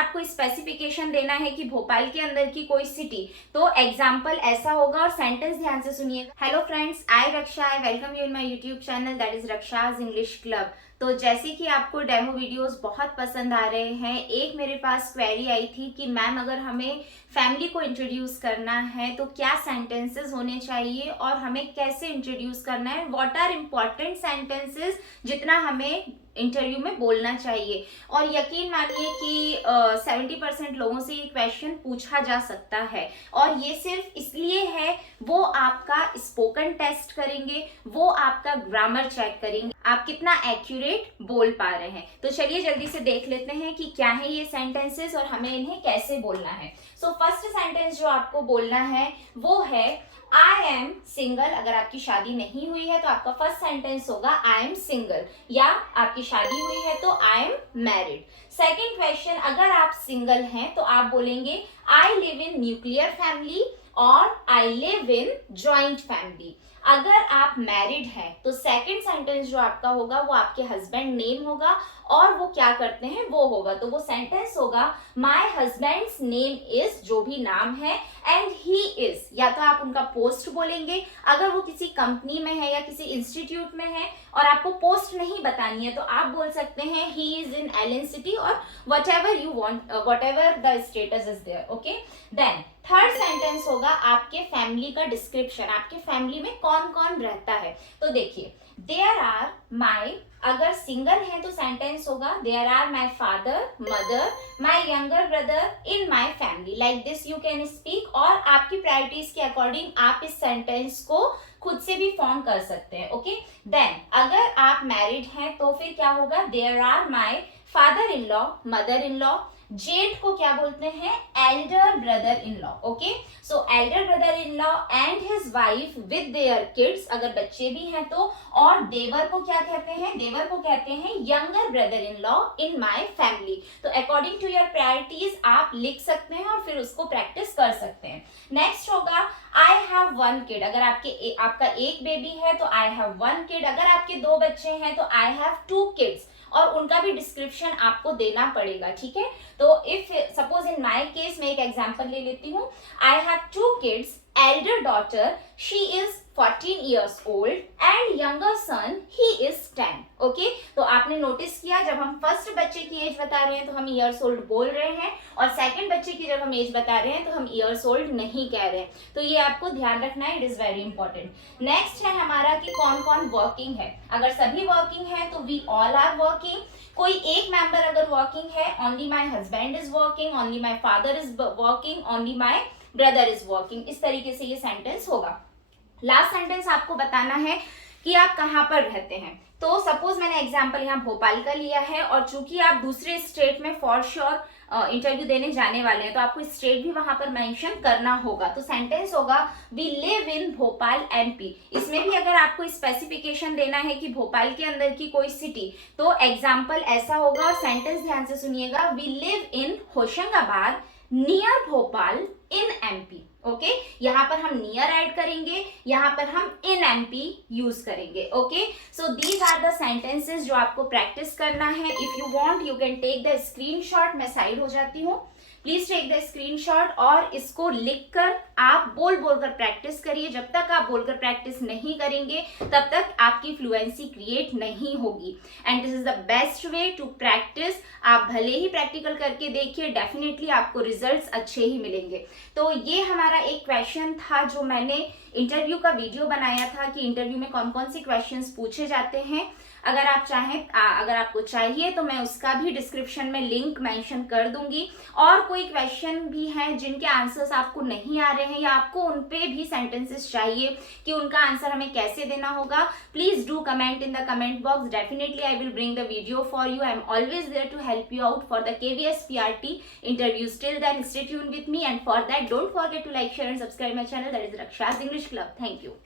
आपको स्पेसिफिकेशन देना है कि भोपाल के अंदर की कोई सिटी, तो एग्जाम्पल ऐसा होगा और सेंटेंस ध्यान से सुनिएगा। Hello friends, I Raksha, I welcome you in my YouTube channel that is Raksha's English club. तो जैसे कि आपको डेमो वीडियोस बहुत पसंद आ रहे हैं, एक मेरे पास क्वेरी आई थी कि मैम अगर हमें फैमिली को इंट्रोड्यूस करना है तो क्या सेंटेंसेस होने चाहिए और हमें कैसे इंट्रोड्यूस करना है, व्हाट आर इम्पॉर्टेंट सेंटेंसेस जितना हमें इंटरव्यू में बोलना चाहिए। और यकीन मानिए कि 70% लोगों से ये क्वेश्चन पूछा जा सकता है और ये सिर्फ इसलिए है, वो आपका स्पोकन टेस्ट करेंगे, वो आपका ग्रामर चेक करेंगे, आप कितना एक्यूरेट बोल पा रहे हैं। तो चलिए जल्दी से देख लेते हैं कि क्या है ये सेंटेंसेस और हमें इन्हें कैसे बोलना है। सो फर्स्ट सेंटेंस जो आपको बोलना है वो है आई एम सिंगल। अगर आपकी शादी नहीं हुई है तो आपका फर्स्ट सेंटेंस होगा आई एम सिंगल, या आपकी शादी हुई है तो I am married. Second question, अगर आप सिंगल हैं तो आप बोलेंगे I live in nuclear family और I live in joint family. अगर आप मैरिड हैं तो सेकंड सेंटेंस जो आपका होगा वो आपके हस्बैंड नेम होगा और वो क्या करते हैं वो होगा, तो वो सेंटेंस होगा माय हस्बैंड्स नेम इज, जो भी नाम है, एंड ही इज, या तो आप उनका पोस्ट बोलेंगे अगर वो किसी कंपनी में है या किसी इंस्टीट्यूट में है और आपको पोस्ट नहीं बतानी है तो आप बोल सकते हैं he is in Allen city और whatever you want, whatever the status is there. Okay, then third sentence होगा आपके फैमिली का डिस्क्रिप्शन, आपके फैमिली में कौन कौन रहता है। तो देखिए देयर आर माई, अगर सिंगल है तो सेंटेंस होगा there are my father, mother, my younger brother in my family, like this you can speak. और आपकी प्रायोरिटीज के अकॉर्डिंग आप इस सेंटेंस को खुद से भी फॉर्म कर सकते हैं। ओके, देन अगर आप मैरिड हैं तो फिर क्या होगा, there are my father in law, mother in law, जेठ को क्या बोलते हैं, elder brother in law. Okay, so elder brother in law and his wife with their kids, अगर बच्चे भी हैं तो, और देवर को क्या कहते हैं, देवर को कहते हैं younger brother in law in my family. तो अकॉर्डिंग टू योर प्रायोरिटीज आप लिख सकते हैं और फिर उसको प्रैक्टिस कर सकते हैं। नेक्स्ट होगा आई हैव वन किड, अगर आपका एक बेबी है तो आई हैव वन किड, अगर आपके दो बच्चे हैं तो आई हैव टू किड्स, और उनका भी डिस्क्रिप्शन आपको देना पड़ेगा। ठीक है, तो if suppose in my case मैं एक एग्जांपल ले लेती हूँ, I have two kids, elder daughter she is 14 years old and younger son he is 10। Okay, तो आपने नोटिस किया जब हम फर्स्ट बच्चे की एज बता रहे हैं तो हम ईयर्स ओल्ड बोल रहे हैं और सेकंड बच्चे की जब हम एज बता रहे हैं तो हम ईयर्स ओल्ड नहीं कह रहे हैं। तो ये आपको ध्यान रखना है, it is very important. Next है हमारा कि कौन कौन वर्किंग है। अगर सभी वर्किंग है तो वी ऑल आर वर्किंग। कोई एक मेंबर अगर वर्किंग है, only my husband is working, only my father is working, only my brother is working. इस तरीके से ये सेंटेंस होगा। लास्ट सेंटेंस आपको बताना है कि आप कहाँ पर रहते हैं। तो सपोज मैंने एग्जांपल यहाँ भोपाल का लिया है और चूंकि आप दूसरे स्टेट में फॉर श्योर इंटरव्यू देने जाने वाले हैं तो आपको स्टेट भी वहां पर मेंशन करना होगा। तो सेंटेंस होगा we live in Bhopal MP. इसमें भी अगर आपको स्पेसिफिकेशन देना है कि भोपाल के अंदर की कोई सिटी, तो एग्जाम्पल ऐसा होगा और सेंटेंस ध्यान से सुनिएगा, we live in Hoshangabad near Bhopal in MP. Okay, यहाँ पर हम नियर ऐड करेंगे, यहाँ पर हम इन एमपी यूज करेंगे। Okay, so these are the sentences जो आपको प्रैक्टिस करना है। If you want you can take the screenshot, मैं साइड हो जाती हूँ, प्लीज टेक द स्क्रीनशॉट और इसको लिखकर आप बोल बोलकर प्रैक्टिस करिए। जब तक आप बोलकर प्रैक्टिस नहीं करेंगे तब तक आपकी फ्लुएंसी क्रिएट नहीं होगी। And this is the best way to practise. आप भले ही प्रैक्टिकल करके देखिए, डेफिनेटली आपको रिजल्ट्स अच्छे ही मिलेंगे। तो ये हमारा एक क्वेश्चन था जो मैंने इंटरव्यू का वीडियो बनाया था कि इंटरव्यू में कौन कौन से क्वेश्चंस पूछे जाते हैं। अगर आप चाहें, अगर आपको चाहिए तो मैं उसका भी डिस्क्रिप्शन में लिंक मेंशन कर दूंगी। और कोई क्वेश्चन भी हैं जिनके आंसर्स आपको नहीं आ रहे हैं या आपको उन पे भी सेंटेंसेस चाहिए कि उनका आंसर हमें कैसे देना होगा, please do comment in the comment box. Definitely I will bring the video for you. I am always there to help you out for the KVS PRT interviews. Till then, stay tuned with me, and for that, don't forget to like, share, and subscribe my channel. That is Raksha's English Club. Thank you.